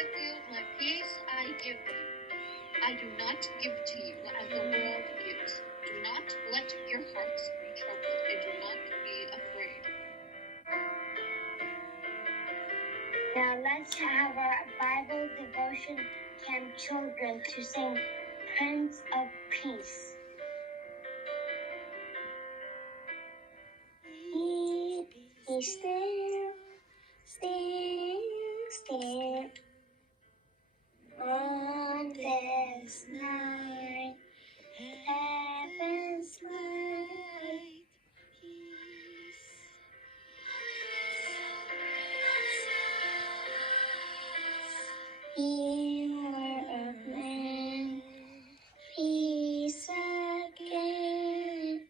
with you, my peace I give you. I do not give to you as the world gives. Do not let your hearts be troubled, and do not be afraid. Now let's have our Bible devotion camp children to sing Prince of Peace. Be still, still, still. On this night, heaven's light, peace. Healer of man, peace again.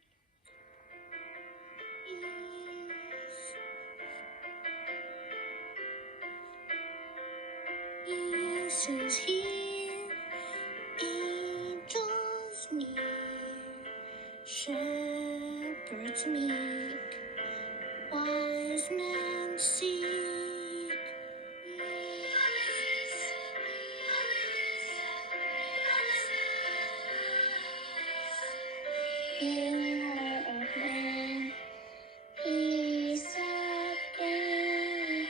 Peace is here, angels near, shepherds meek, wise men seek. Healer of man, peace again.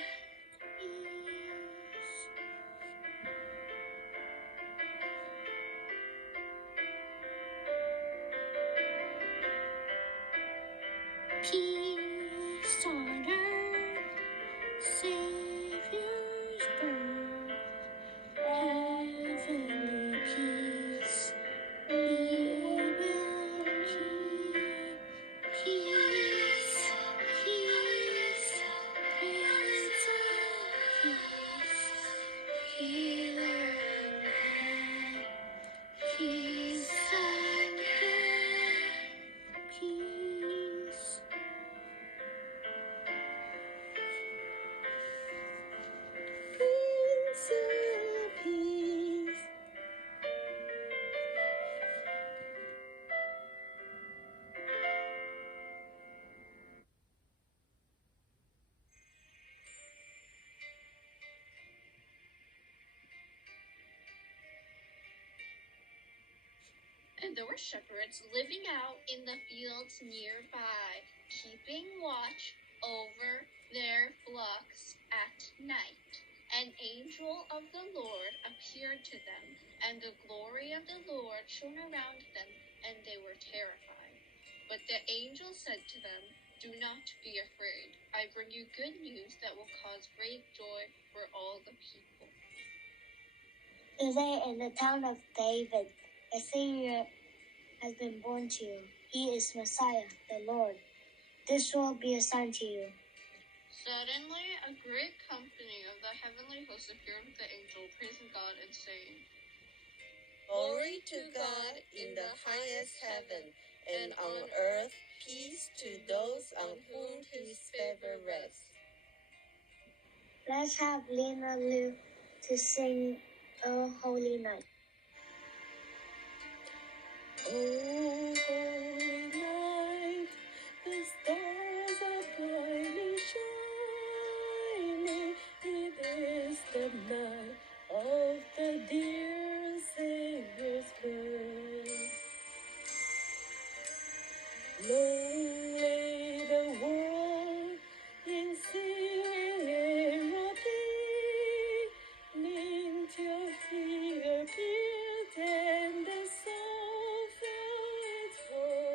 Peace on earth, Savior's birth, heavenly peace we will keep. Peace, peace, Prince of Peace, Healer of man, peace again, peace. Prince of Peace. And there were shepherds living out in the fields nearby, keeping watch over their flocks at night. An angel of the Lord appeared to them, and the glory of the Lord shone around them, and they were terrified. But the angel said to them, "Do not be afraid. I bring you good news that will cause great joy for all the people. Today in the town of David, a Savior has been born to you. He is Messiah, the Lord. This will be a sign to you. Suddenly, a great company of the heavenly hosts appeared with the angel, praising God and saying, Glory to God in the highest heaven, and on earth peace to those on whom his favor rests. Let's have Lena Lu to sing O Holy Night. Oh, holy night, the stars are brightly shining. It is the night of the dear Savior's birth. Long lay the world in sin and pain, till he appeared and the soul felt its fall.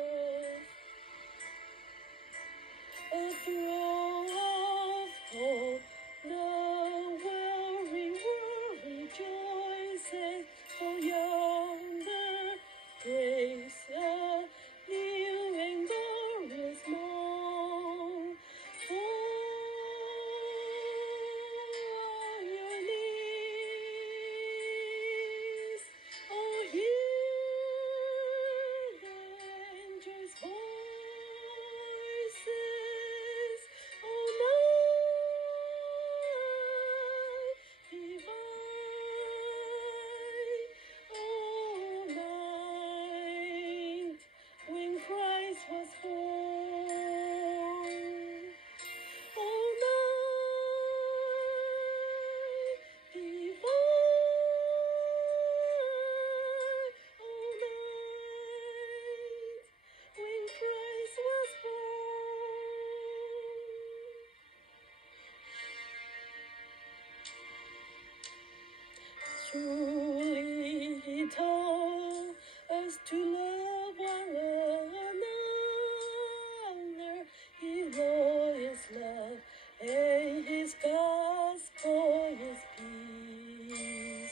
and his gospel is peace.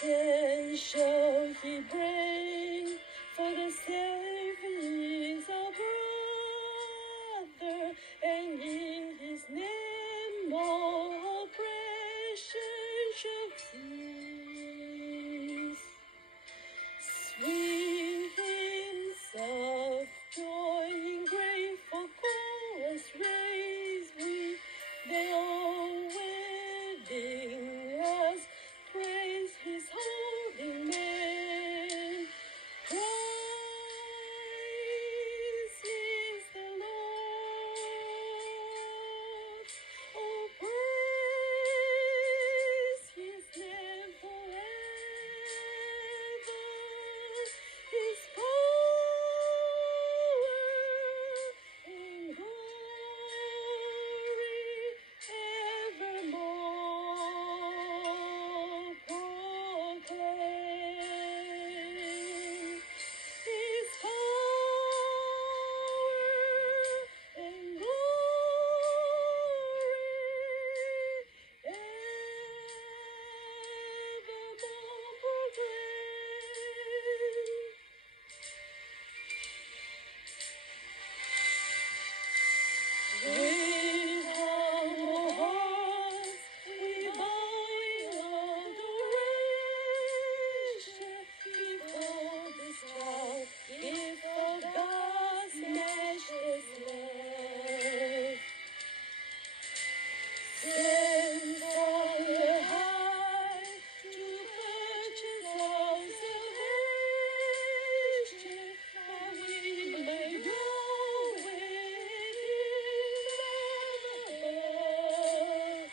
Change shall he bring, for the Savior is our brother, and in his name all oppression shall cease. Sweet hymns of joy in grateful chorus raise we, they all wedding us, praise his holy name. Christ is the Lord. Oh, praise his name forever. His power and glory evermore proclaim. His power and glory evermore proclaim. With humble hearts, we bow in adoration before this child, gift of God's matchless love. Sent from the high to purchase our salvation, that we may dwell with him above.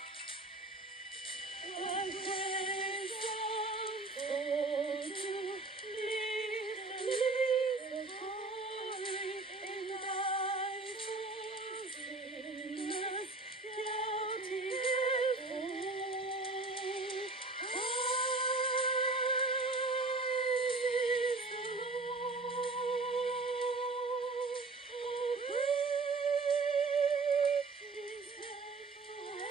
What grace unfold to live the life of glory and die for sinners, guilty and full. Christ is the Lord. Oh, praise his name forever.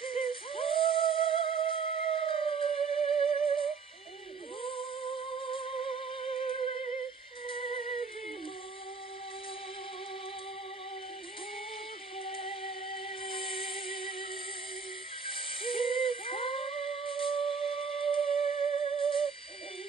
His power and glory evermore proclaim. His power and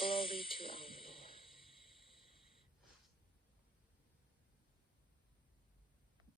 glory to our Lord.